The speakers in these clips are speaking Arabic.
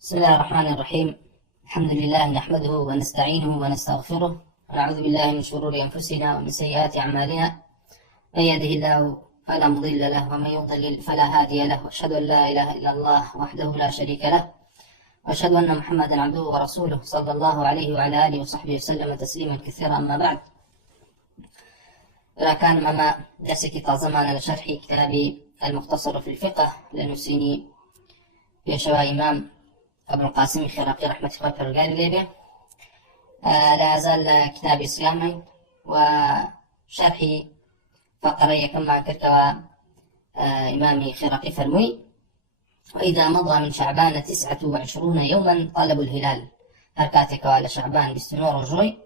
بسم الله الرحمن الرحيم. الحمد لله نحمده ونستعينه ونستغفره ونعوذ بالله من شرور أنفسنا ومن سيئات أعمالنا. من يهده الله فلا مضل له ومن يضلل فلا هادي له، وأشهد أن لا إله إلا الله وحده لا شريك له، وأشهد أن محمدا عبده ورسوله صلى الله عليه وعلى آله وصحبه وسلم تسليما كثيرا. أما بعد، كان مما درسك تازمان لشرح كتاب المختصر في الفقه لنسيني بيشوى إمام ابن القاسم الخراقي رحمة الله فرقال ليبه. لا يزال كتابي صيامي وشرحي فقرية كما كركوا إمامي خراقي فرمي: وإذا مضى من شعبان 29 يوما طلبوا الهلال. هركاتك على شعبان بستنور رجوي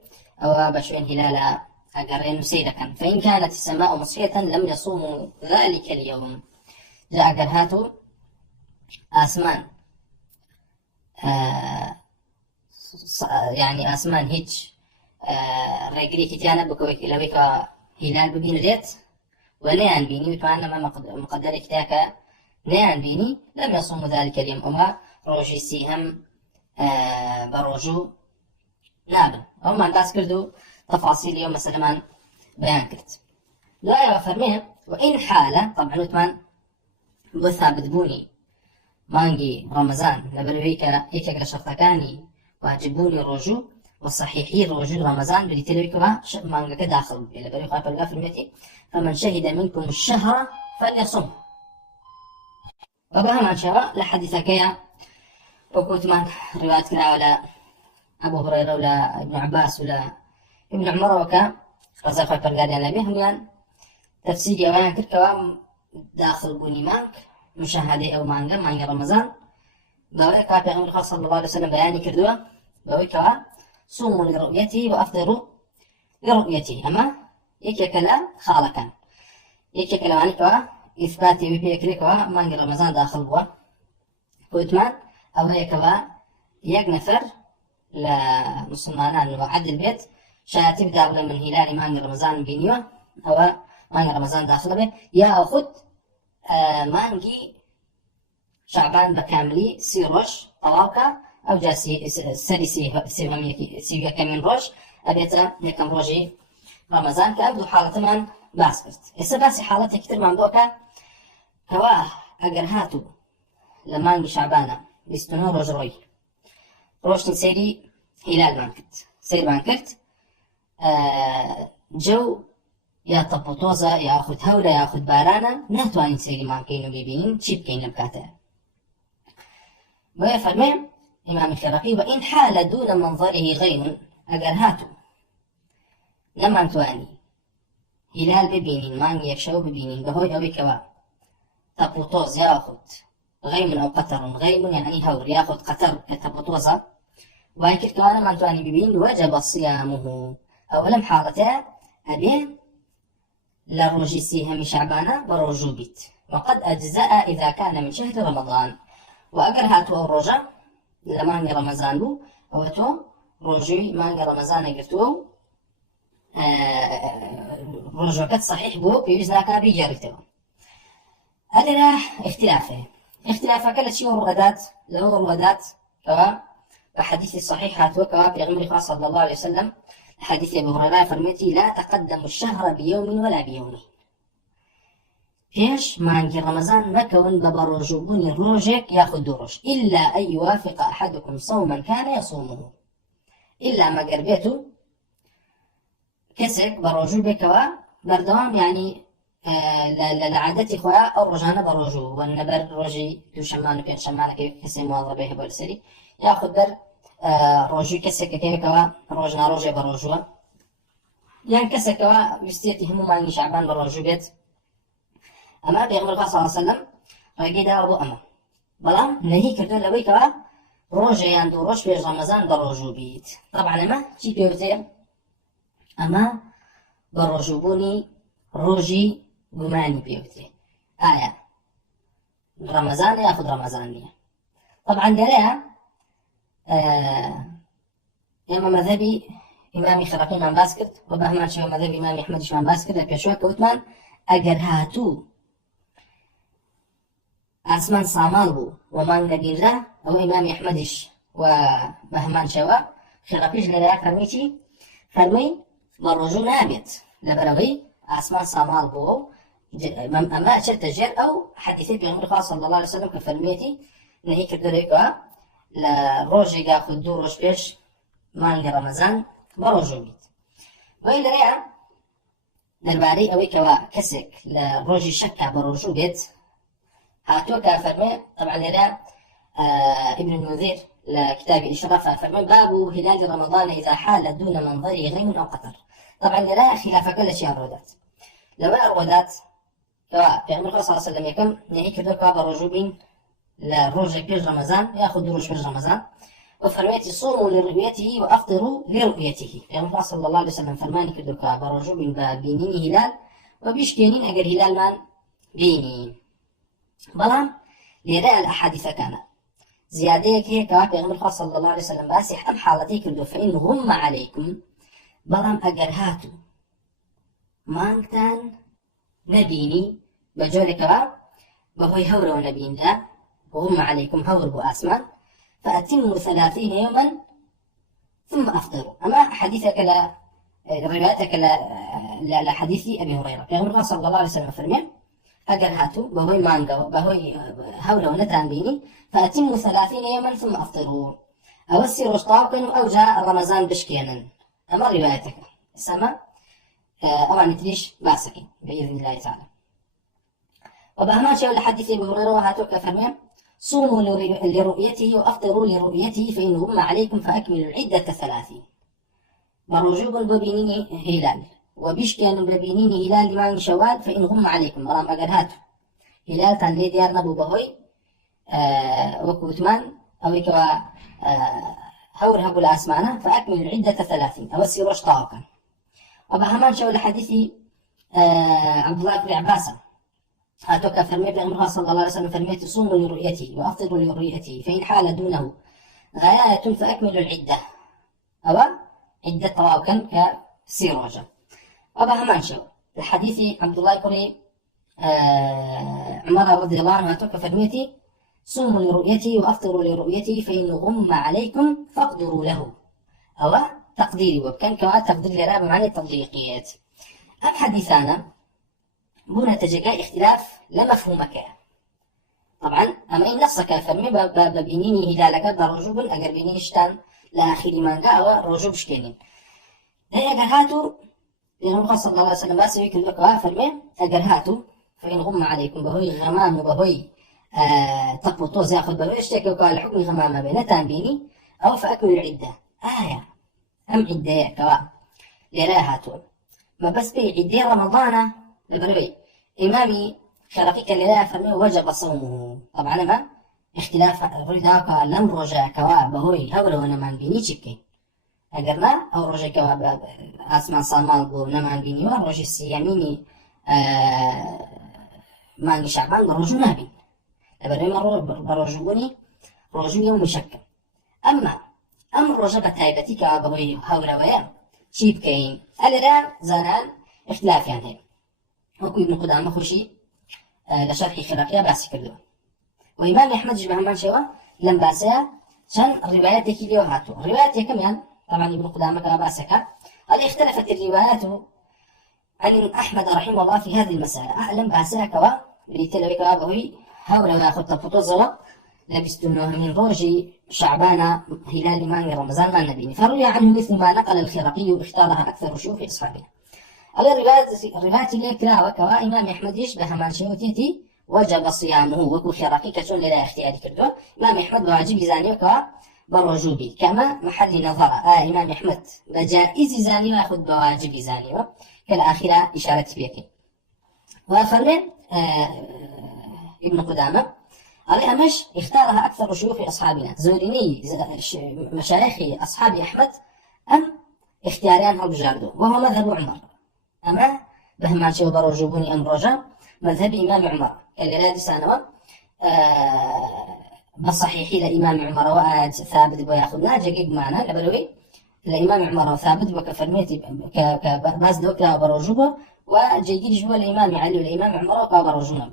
أو بشوين هلال أقرين سيدكا، فإن كانت السماء مصحية لم يصوموا ذلك اليوم. جاء قرهاتو آسمان يعني آسمان هيج رجلي كتيانا بكويك لويك هلال ببين ريت ونيان بيني وتوانا ما مقدر كتاكا نيان بيني لم يصوم ذلك اليوم. أما روجي سيهم بروجو نابن أو ما باس كردو تفاصيل يوم مثلا بيان كرت. لا يفرميه وإن حالة طبعا وتمان بثا بدبوني مانجي رمضان لبرويك إيكا شرطكاني واجبوني الرجوع والصحيحي الرجوع رمضان بدي تلويكوا مانجا كداخل إلى بريق أبلغا في المتي: فمن شهد منكم الشهر فليصم. وبها ما شاء لحديثك يا وكوتمان رواية كلا ولا أبو هريرة ولا ابن عباس ولا ابن عمر وكا رزاق البرقادي على بهم يعني تفسير يوان كركوا داخل بوني مانك مشاهدة أو مانجا رمضان بوي كا بيغمبر صلى الله عليه وسلم بياني كردوا بوي كا صوموا لرؤيته وأفطروا لرؤيته. أما يكلا خالكا يكلا يعني كوا إثباتي ويبيكلي كوا مانجا رمضان داخل بوا كوتمان أو هي كوا يقنفر لمسلمان وعد البيت شاتب داخل من هلال مانجا رمضان بينيوا أو مانجا رمضان داخل به يا أخذ مانجي شعبان بكاملي سي روش طواوكا أو جاسي سري سي كمين روش أبيتا يكم روجي رمضان كأبدو حالة من باسكرت. إسا باسي حالة كتير من دوكا كواه أقر هاتو لمانجي شعبانا بيستنو روج روي روش نسيري هلال مانكت سير مانكت جو يا طبطوزة ياخذ هولة ياخذ بارانا ناتوانين سيري مانكينو بيبين شي بكين لبكاته. ويفرمي إمام الخراقي: وإن حال دون منظره غيم أقر هاتو لما نتواني هلال ببينين مانجي يفشو ببينين بهوي أوي كوا طبطوز ياخذ غيم أو قطر. غيم يعني هور ياخذ قطر كطبطوزة وانكر كوانا ما نتواني ببين وجب صيامه. أولم حالته أبين لروجي سيهم شعبانا بروجو بيت، وقد أجزاء إذا كان من شهر رمضان. وأقر هاتو الرجا لمانجا رمضان بو أو تو روجي مانجا رمضان قرتو رجوكت صحيح بو بيوزناكا بيجارتو. هذا لا اختلافه كلا شيء الرغدات له الرغدات كوا بحديث الصحيح هاتو كوا بيغمر صلى الله عليه وسلم حديث أبو هريرة فرمتي: لا تقدم الشهر بيوم ولا بيومين. فيش مانجي رمضان مكون ببروجوبوني روجك ياخد روج إلا أن يوافق أحدكم صوما كان يصومه، إلا ما قربيته كسك بروجو بكوا بردوام يعني لعادتي خويا أو رجانا بروجو والنبر روجي دو شمانو بين شمانا كسي موظبه بولسري ياخد بر روجو كسك كوا روجنا روجي بروجوا يعني كسك كوا يستيتي همو مانجي شعبان بروجو بيت. أما بيغمر صلى الله عليه وسلم رقيدا أبو أما بلام نهي كردون لوي كوا روجي ياندو روش بيج رمضان بروجو بيت. طبعا أما شي بيوتي أما بروجوبوني روجي قماني بيوتي رمضان ياخذ رمضانية. طبعا دليها إمام مذهبي إمامي خراقي من باسكت وبهمان شو مذهبي إمامي أحمد شو من باسكت لبيشوك وثمان أجر هاتو ئاسمان ساماڵ بوو وەمان نەبینرا ئەوە ئیمامی ئەحمەدیش و بەهەمان شێوە خێڕەپیش لەلایە فەرمیی فەرمووی بە ڕۆژوو نابێت لەبەرەوەی ئاسمان ساماڵ بووە و ئەمە چێتە ژێر ئەو حەدیثی پێغەمبەر خوا صلی الله علیه وسلم کە فەرموویەتی نەهی کردووەکەوە لە ڕۆژێکا خود 2 ڕۆژ پێش مانگی ڕەمەزان بە ڕۆژوو بیت. وەی لەرەیە دەربارەی ئەوەی کەوا کەسێک لە ڕۆژی شەکا بە ڕۆژوو بێت هاتووە کە فەرمێ طبعا لێرە ابن المنذر لكتاب الإشراف فرمان باب هلال رمضان إذا حال دون منظر غيم أو قطر. طبعا لا خلاف كل شيء الرودات لو الرودات كوا في عمر صلى الله عليه وسلم يكم نهي كذا كوا برجوبين لروج بيج رمضان ياخذ دروج بيج رمضان وفرميتي صوموا لرؤيته وأفطروا لرؤيته. في عمر صلى الله عليه وسلم فرماني كذا كوا برجوبين بينين هلال وبيشكينين أجر هلال من بيني بلان ليرى الأحاديث كان زيادەیەک هەیە کەوا پێغەمبەر خوا صلی الله عليه وسلم باسی ئەم حاڵەتی کردو فإن غم عليكم بەڵام ئەگەر هاتوو مانگتان نەبینی بە جۆرێکەوە بەهۆی هەورەوە نەبیندا غم عليكم هەور بۆ ئاسمان فأتموا 30 يوما ثم أفطروا. أما حديثك روايتك لحديث أبي هريرة پێغەمبەر خوا صلی الله عليه وسلم فرمي ئەگەر هاتوو بەهۆی مانگەوە بەهۆی هەورەوە نەتان بینی فأتموا 30 يوما ثم أفطروا ئەوە 30 ڕۆژ تەواو بکەن و ئەوجا ڕەمەزان بشکێنن. ئەمە ڕیوایەتەکە ئێستا ئەوانی تریش باسەکەین بإذن الله تعالى. وبهمان شيء لحديث أبي هريرة هاتوو کە فەرمێ صوموا لرؤيته وأفطروا لرؤيته فإن غم عليكم فأكملوا العدة 30. بروجوب ببينيني هلال وبيشكن ببينيني هلال لمانگ شوال فإن غم عليكم بەڵام ئەگەر هاتوو هلال تان لێ دیار نەبوو بەهۆی وەکوتمان ئەوەی کەوا هەور هەبوو لە ئاسمانە فأكملوا العدة 30 ئەوە 30 ڕۆژ تەواو بکەن. وبهمان شەو لە حەدیثی عبد الله بن عباس هاتوو کە فەرمێ پێغەمبەر صلى الله عليه وسلم فەرمێتی صوموا لرؤيته وأفطروا لرؤيته فإن حال دونه غاية فأكملوا العدة ئەوە عدة تەواو بکەن کە 30 ڕۆژە. وبهمان شەو لە حەدیثی عبد الله کوڕی عمر رضي الله عنه هاتوو کە فەرمێتی صوموا لرؤيته وأفطروا لرؤيته فإن غم عليكم فاقدروا له أو تقديري وبكن كما تقدير لنا بمعنى التطبيقيات. أم حديثانا بنا تجاقى اختلاف لمفهومك طبعا أما إن نصك فرمي ببينيني هلالك برجوب أقر بينيشتان لآخر ما قاء ورجوب شكينين هي أقر هاتو لنبقى صلى الله عليه وسلم بس يكل بقى فرمي أقر هاتو فإن غم عليكم بهوي غمام وبهوي تقبطوز ياخذ بهوي اشتكي وقال حكم غمامة بينتان بيني أو فأكمل العدة أم عدة كوا لراهاتون ما بس بي عدة رمضان لبروي إمامي شرفيك لله فرمي وجب صومه. طبعا ما اختلاف رداك لم رجع كوا بهوي هورا ونمان بيني شكي أقرنا أو رجع كوا أسمان صامال بو نمان بيني ورجع السياميني مانگی شعبان برجو نابين لبروي برجوني رجو يوم شكل. أما أمر رجب تايبتي كوا بهوي هورا ويا شي بكين ألرا زانان اختلاف يعني وكو ابن قدامة خوشي لشرحي خلقيا باسي كردو. وإمام أحمد جبه همان شوا لم باسيا شان الروايات يكي ليو هاتو الروايات يكم يعني طبعا ابن قدامة كلا باسكا قال اختلفت الروايات عن أحمد رحمه الله في هذه المسألة. أعلم باسيا كوا بريتلوي كوا بهوي هاولا واخد تفوتوزوا لبستنوه من روجي شعبان هلال مان رمضان ما النبي فروي عنه مثل ما نقل الخرقي واختارها أكثر شيوخ أصحابه. على الروايات اللي كلا وكوا إمام أحمد يشبه من شوتيتي وجب صيامه وكو خرقي كشون لا اختياري كردو. إمام أحمد واجب زاني وكوا بروجوبي كما محل نظر إمام أحمد بجائز زاني وأخذ بواجب زاني كالآخرة إشارة بيكي. وفرمين ابن قدامة عليها مش اختارها أكثر شيوخ أصحابنا زوريني مشايخ أصحاب أحمد أم اختياريان هم بجاردو وهو مذهب عمر. أما بهما شو برجوبوني أم رجا مذهب إمام عمر اللي لا دسانوا بصحيح لإمام عمر وآد ثابت بياخذنا جقيق معنا لبلوي الإمام عمر ثابت وكفرميتي كباز دوكا برجوبه وجيجي جوا الإمام علي والإمام عمر وكبرجونا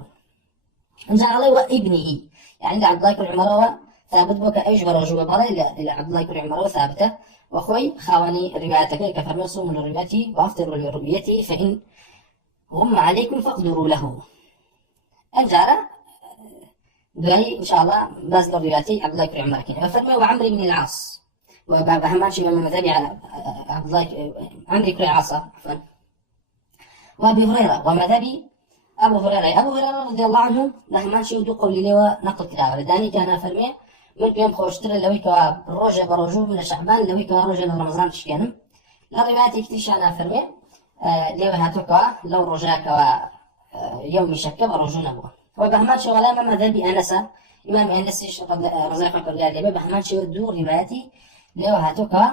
جاء علي وابنه يعني عبد الله كل عمره ثابت بك ايش برجو برا الى عبد الله كل عمره ثابته واخوي خاوني روايتك كفرمي صوم لرؤيته وافطروا لرؤيته فان غم عليكم فاقدروا له. انجارة دعي ان شاء الله بس لروايتي عبد الله كل عمره كنا وفرمي وعمري بن العاص وبهمان شيء من مذهبي على عبد الله عمري كل عاص عفوا وابي هريره ومذهبي أبو هريرة رضي الله عنه لهمان شيء ودو قولي لي نقل كتاب لداني كان فرمي من يوم خوشتر لوي كوا الروجة بروجو من شعبان لوي كوا روجة رمضان تشكينم لا روايات يكتيش أنا فرمي لوي هاتو كوا لو رجا كوا يوم شكا بروجو نبوه وبهمان شيء ولا ما مذهبي أنسا إمام أنس رزاق قال لي بهمان شيء ودو رواياتي لوي هاتو كوا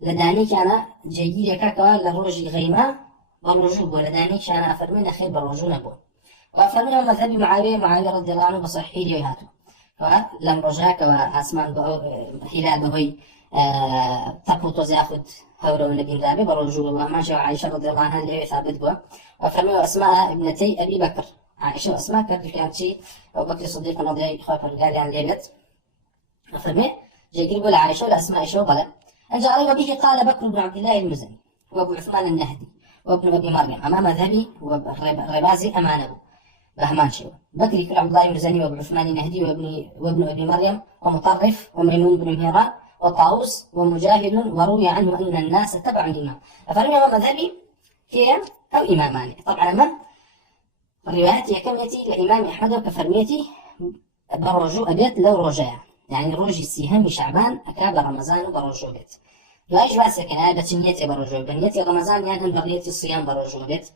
لداني كان جيد كوا لروج الغيمة بروجو ولداني كان فرمي خير بروجو نبوه وفرمي مذهبي معاوية رضي الله عنه بصحيح لي هاتو لم رجاك واسمان هلال بهوي تقوتو زاخد هورو النبي ذابي برجو الله ما شاء عائشة رضي الله عنها اللي ثابت بها وفرمي اسماء ابنتي ابي بكر عائشة واسماء كانت شيء ابو بكر الصديق رضي الله عنه قال عن ليلت وفرمي جاي يقول عائشة والاسماء شو بلا ان جاء به قال بكر بن عبد الله المزني وابو عثمان النهدي وابن ابي مريم امام مذهبي والربازي امانه بهمان شيء بكري كل عبد الله المزني وابو عثمان النهدي وابن ابي مريم ومطرف وميمون بن مهران وطاووس ومجاهد وروي عنه ان الناس تبع الامام فرمي مذهبي كي او امامان طبعا ما رواياتي كميتي لامام احمد وكفرميتي برجو ابيت لو رجاء يعني روجي السيهم شعبان اكاب رمضان برجو بيت لا ايش باسك انا بتنيتي برجو بنيتي رمضان يعني بريتي الصيام برجو بيت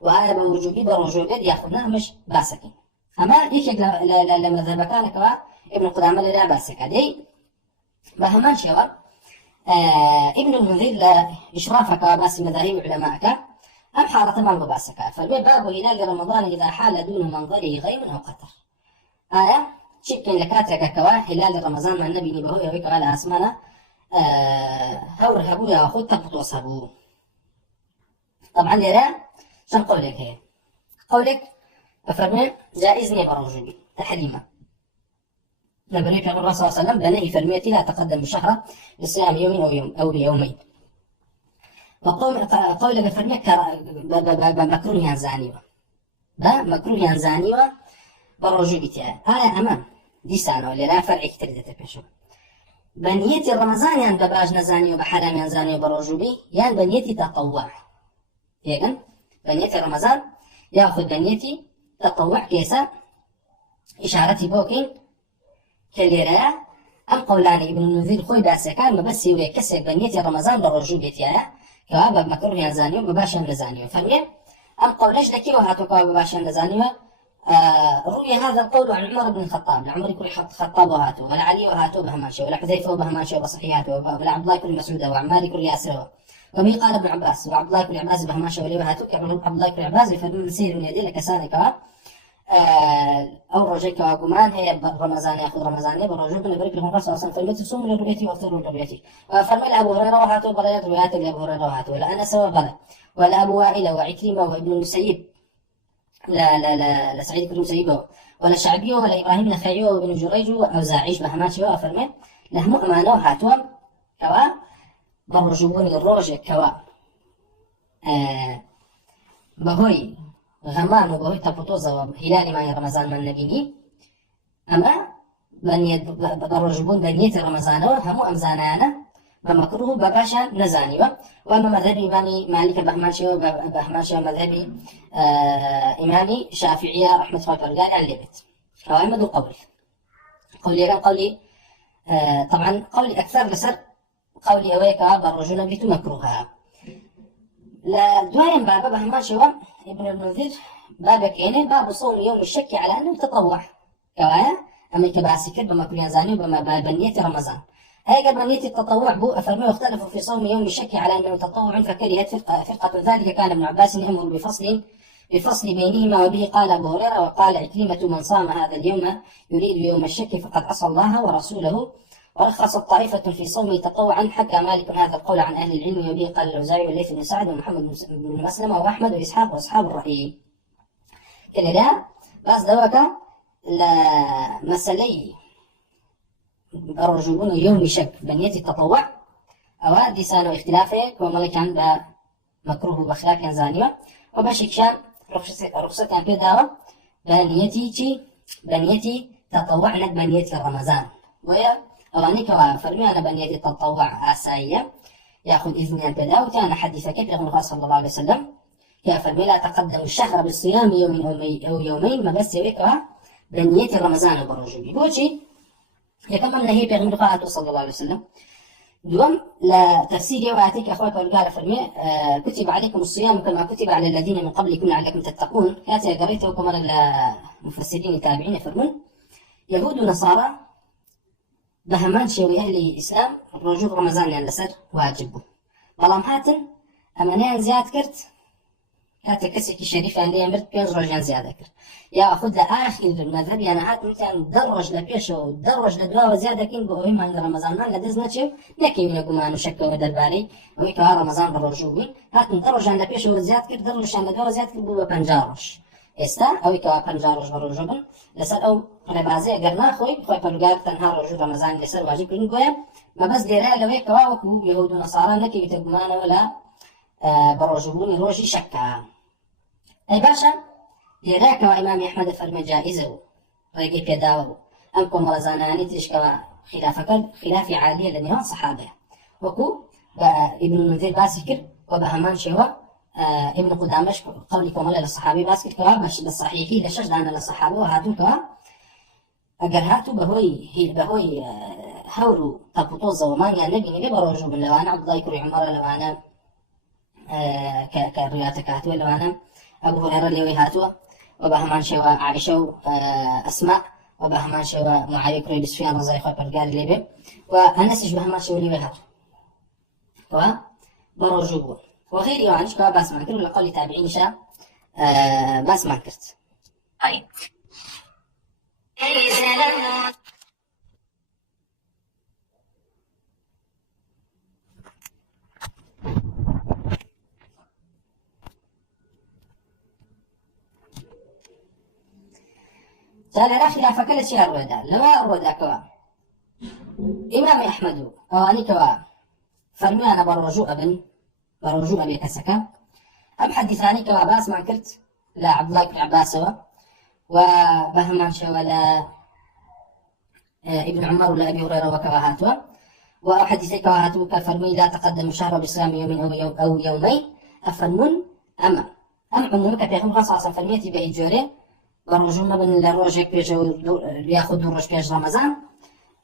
وأنا بوجوبي برجو بيت ياخذنا مش باسكين أما يكيك لما ذهب كوا ابن قدامة لا باسك دي بهمان شيء ابن المنذر لإشرافك باس مذاهب علمائك أم حارة ما باسك فالباب هلال رمضان إذا حال دون منظره غيم أو قطر شكل لكاتك كوا هلال رمضان مع النبي نبهو يويك على أسمانا هور هبو يا أخذ تبطو صبو طبعا لرا شن قولك هي قولك فرمي جائزني برجوبي تحريما نبريك الرسول صلى الله عليه وسلم بنيه فرميتي لا تقدم بشهرة بصيام يوم أو بيومين وقولك فرمي مكروه ينزانيوا مكروه ينزانيوا برجوبي تاعي هاي أمام دي سنة ولا لا فرق كتير تتبشو بنيتي رمضان يعني بباج نزاني وبحرام ينزاني برجوبي يعني بنيتي تطوع يجن بنيتي رمضان ياخذ بنيتي تطوع كيسا إشارتي بوكين كاليرا أم قولاني ابن المنذر خوي باسكان ما بس يوري كسر بنيتي رمضان برجوبي تاعي كواب مكروه ينزاني وبباش نزاني فرمي أم قولش لكي وهاتو كواب بباش نزاني روي هذا القول عن عمر بن الخطاب لعمر يكون خطاب وهاتو ولا علي وهاتو بهماشي ولا حذيفه وبهماشي وبصحيحاته ولا عبد الله كل مسعود وعمار كل ياسر ومي قال ابن عباس وعبد الله كل عباس بهماشي ولي وهاتو عبد الله كل عباس فرمي سير من يدين كسانك او رجيك وقمان هي رمضان ياخذ رمضان برجوب نبرك لهم رسول الله فلم تصوم لرؤيتي وافطروا لرؤيتي فرمي لابو هريره وهاتو بريات روايات لابو هريره وهاتو ولا انس وبلا ولا ابو وائل وعكرمه وابن المسيب لا سعيد بن المسيب ولا شعبي ولا ابراهيم النخعي وابن جريج واوزاعي بهماتي وافرمي لهم امانه وهاتوم كوا برجوبون الروج كوا بهوي غمان وبهوي تبطوزة وهلال ما رمضان من نبيني أما برجبون بنية رمضان وهم أمزانانا بمكروه بباشا نزاني وأما مذهبي إمامي مالك بهماشي ومذهبي إمامي شافعية رحمة الله قال عن لبت كوائم دو قولي طبعا قولي أكثر لسر قولي أويكا برجونا بيتو مكروها لا دوايم بابا بهماشي ابن المنذر بابا كينه باب صوم يوم الشك على انه تطوع كوايا اما كباسكر بما كل ينزاني وبما بنية رمضان هاي قد بنية التطوع بو افرموا اختلفوا في صوم يوم الشك على انه تطوع فكرهت فرقة ذلك كان ابن عباس يأمر بفصل بينهما وبه قال ابو هريرة وقال عكرمة من صام هذا اليوم يريد يوم الشك فقد عصى الله ورسوله ورخصت طائفة في صومه تطوعا حكى مالك هذا القول عن أهل العلم وبه قال الأوزاعي والليث بن سعد ومحمد بن مسلمة وأحمد وإسحاق وأصحاب الرأي كندا بس دوكا لمسألة الرجوع يوم شك بنية التطوع أو ديسانو اختلافه كما كان بمكروه وبخلاف زانية وبشك شان رخصة كان في دعوة بنيتي تطوعنا بنية رمضان ويا أغانيك وفرمي أنا بنيتي تطوع أسائية يأخذ إذن البداء وكان حديثك في صلى الله عليه وسلم يا فرمي لا تقدم الشهر بالصيام يوم أو يومين ما بس يويكها بنيتي رمضان برجوبي بوشي يكمل نهي بيغمر صلى الله عليه وسلم دوم لا تفسير واتيك اخوات والقال فرمي كتب عليكم الصيام كما كتب على الذين من قبلكم لعلكم تتقون هاتي قريته كما المفسرين التابعين فرمون يهود ونصارى بهمان شوي اهل الاسلام رجوع رمضان يعني لسر واجبه بلام هاتن امانيان زياد كرت هاتي كسك شريف عندي مرت بينز رجان زيادة كرت يا أخذ لآخر المذهب يعني هات مثلا درج لبيشه درج لدواء وزيادة كين بقويم عند رمضان ما لدز نتشف نكي من يقومان وشكا ودرباري ويكا رمضان بالرجوبي هات درج عند بيشه وزيادة كر درج عند دواء زيادة كر بقوة بنجارش استا أو يكا بنجارش بالرجوبن لسر أو ربازي قرنا خوي برقار تنهار رجوب رمضان لسر واجب كن قويم ما بس ديرها لو يكا وكو يهود ونصارى نكي يتقومان ولا بالرجوبون روجي شكا أي باشا لذاك وإمام أحمد فرمى جائزه رجي بيداوه أنكم رزاناني تشكوا خلاف عالية لأنه صحابة وكو ابن المنذر باسكر وبهمان شوا ابن قدامش قولكم على الصحابي باسكر كوا باش بالصحيحي لشج دانا للصحابة وهاتو كوا أجر هاتو بهوي هورو تبطوز ومان يعني نبي بروجو باللوانا عبد الله يكري عمر لوانا كرياتك هاتو لوانا أبو هريرة اللي هاتوا وبهمان شوا عائشة أسماء وبهمان شوا معاوية كريب سفيان رضي الله عنه اللي به وأنس بهمان شوا اللي هاتوا وبرجوبه وغير يعني شكوا باس ما كرت ولا قال تابعين شا باس ما كرت أي قال لا خلاف كل شيء الرواية لما الرواية كوا إمام أحمد أو أني كوا فرمي أنا برجوع أبي كسكا أم حدثاني كوا باس ما كرت لا عبد الله بن عباس وبهمان ولا ابن عمر ولا أبي هريرة وكوا هاتوا وأحاديث كوا هاتوا كفرمي لا تقدم الشهر بصيام يوم أو يومين أفرمون أم عمومك بيغم خاصة فرميتي بإجوري برجوع ما بين الروجك بيجو ياخذ روج بيج رمضان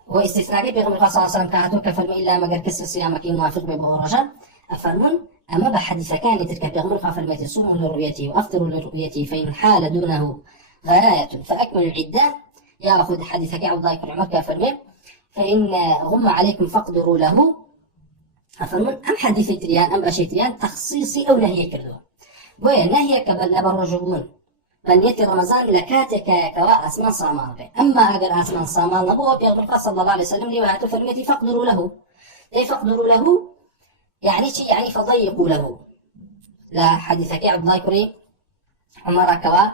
واستثناء بيغم خاصة صلى كاتو كفرمي إلا ما قال كسر صيامك موافق ببرجة أفرمون أما بحديث كان تلك بيغم فرميتي صوموا لرؤيته وأفطروا لرؤيته فإن حال دونه غاية فأكمل العدة ياخذ حديثك عبد الله بن عمر كفرمي فإن غم عليكم فاقدروا له أفرمون أم حديث تريان أم بشيتريان تخصيصي أو نهي كردو وين نهي كبل أبرجون بنيتي رمضان لكاتك كوا أسمان صامان به أما أجر أسمان صامان نبوه بيغمر صلى الله عليه وسلم لي وهاتوا فرميتي فاقدروا له أي فاقدروا له يعني شيء يعني فضيقوا له لا حديثك عبد الله كريم عمر كوا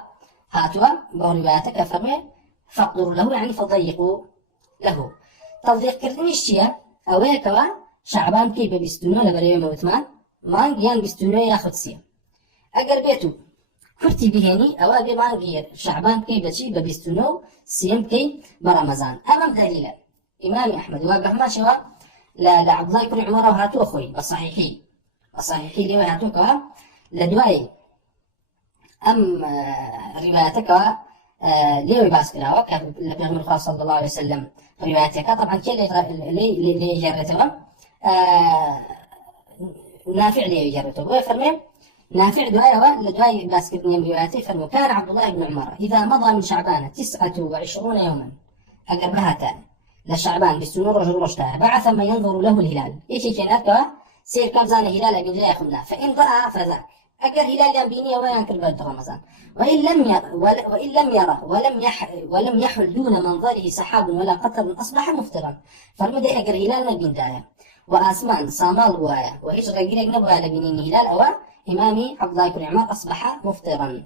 هاتوا برواياتك فرمي فاقدروا له يعني فضيقوا له تضيق كردني الشيء أو كوا شعبان كي بيستنوا لبريم موتمان ما جيان بيستنوا ياخذ سيا أجر بيتو كرتي بهني أو أبي مانغير شعبان كي بشي ببيستنو سيم كي برمضان أمام دليلا إمام أحمد وبهما شوا لا عبد الله يكون عمره وهاتو أخوي الصحيحي لي وهاتو كوا لدواي أم روايتك ليه باسكنا وكا لبيغمر الخاص صلى الله عليه وسلم روايتك طبعا كي اللي جرته نافع لي جرته ويفرمي نافع دواية لدواي باسكت من رواياتي فرمو كان عبد الله بن عمر إذا مضى من شعبان 29 يوما أقربها تاني لشعبان بالسنور رجل رشتها بعث من ينظر له الهلال إيش كان أركوا سير كم زان هلال أبن لا يأخذنا فإن رأى فذاك أقر هلال ينبيني وين كربت رمضان وإن لم يرى ولم يحل دون منظره سحاب ولا قطر أصبح مفطرا فرمد أقر هلال نبين دايا وأسمان صامال رواية وإيش رجل نبغى لبنين هلال أو إمامي عبد الله بن عمر أصبح مفطرا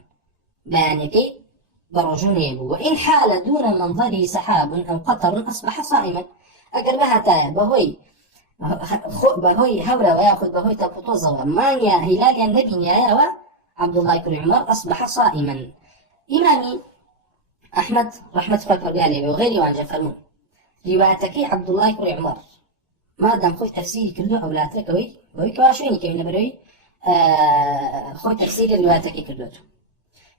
بيانكي بروجوني بو. وإن حال دون منظره سحاب أو قطر أصبح صائما. أجر بها تايا بهوي هورا وياخذ بهوي تبطوزوا مانيا هلاليا النبي يا عبد الله بن عمر أصبح صائما. إمامي أحمد رحمة الله عليه وغيره وعن جفرمون روايتك عبد الله بن عمر ما دام خوي تفسير كله أولادك وي كواشويني كي نبروي خوي تفسير روايتك كله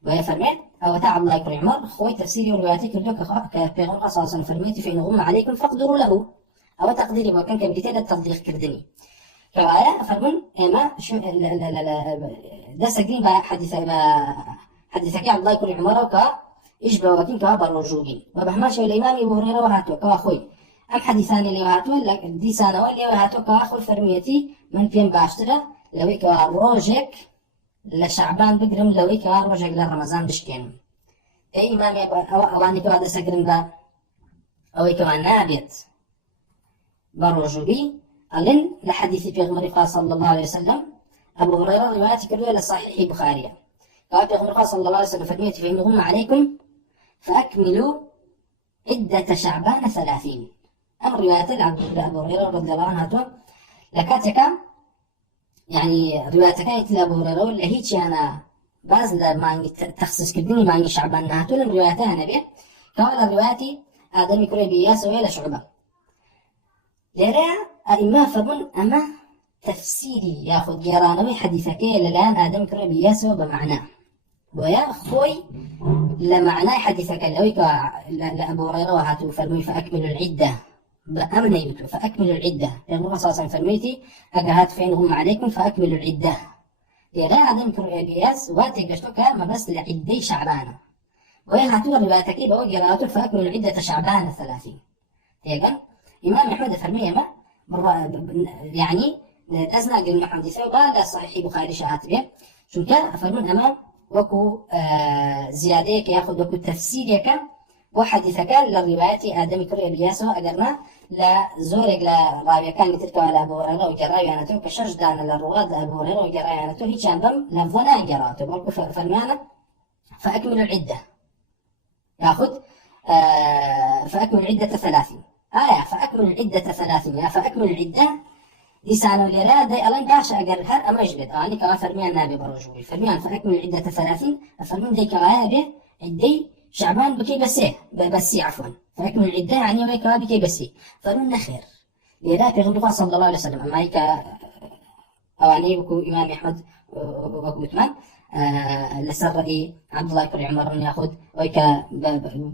ويفرمي أو تا عبد الله بن عمر خوي تفسير روايتك كله كبيغمبر صلى الله عليه وسلم فرميتي فإن غم عليكم فاقدروا له أو تقديري وكان كبريتين التطبيق كردني رواية فرمون إما شو لا ده سجين حديثك عبد الله بن عمر وكا إجبا وكين كابر رجوجين وبهماش الإمام أبو هريرة وهاتوا كأخوي أم حديثان اللي وهاتوا لك دي سنة اللي وهاتوا كأخوي فرميتي من بين باشترة لوي كروجك لشعبان بقرم لوي كروجك لرمضان بشكين أي إمام أواني كوادا سجرن با أوي كمان نابت برجوجي ألين لحديث بيغمر صلى الله عليه وسلم أبو هريرة رواياتي كلها لصحيح البخاري قال بيغمر صلى الله عليه وسلم فرميتي فإن غم عليكم فأكملوا عدة شعبان 30. أمر روايات أبو هريرة رضي الله عنه لكاتك يعني روايتك أبو هريرة اللي هيك أنا بعض ما تخصص كدني ما شعبان نهاتو لم رواياتها نبي قال رواياتي آدمي كله بياس ويلا شعبة لرا أئمة فمن أما تفسيري ياخذ جيرانوي حديثك الآن آدم كله بياس بمعناه ويا خوي لمعنى حديثك اللويك لأبو هريرة وهاتوا فرمي فأكملوا العدة بأمن يوتو فأكملوا العدة لأن الله صلى الله عليه وسلم فرميتي أجهات فين هم عليكم فأكملوا العدة يا عدم كرؤياس واتك بشتوكا ما بس لعدي شعبان ويا هاتوا روايتك بوجه راتوا فأكملوا العدة شعبان 30 يا إمام أحمد فرمي ما يعني أزنا قل محمد يسوي قال صحيح بخاري شهات به شو كان فرمون أمام وكو زياديك ياخذ وكو تفسيرك وحديثك للروايات آدم كري بياسو أجرنا لا زورك لا راوي كان يترك على أبو هريرة وجراوي أنا تو كشرج دان للرواد أبو هريرة وجراوي أنا تو هيك عندهم لفظنا جراته بركو فرمانا فأكملوا العدة ياخذ فأكملوا العدة 30 فأكملوا العدة 30 فأكملوا العدة لسانه للا داي ألان باش أجر هر أما يجلد أني كلا فرميان نابي برجوي فرميان فأكمل العدة 30 فرمين داي كلا به عدي شعبان بكي بسي عفوا فأكمل العدة يعني ما كلا بكي بسي فرمين نخير لذا في غنبقى صلى الله عليه وسلم أما هيك أو يعني بكو إمام أحمد وبكو مثمان لسر عبد الله بن عمر من ياخذ ويك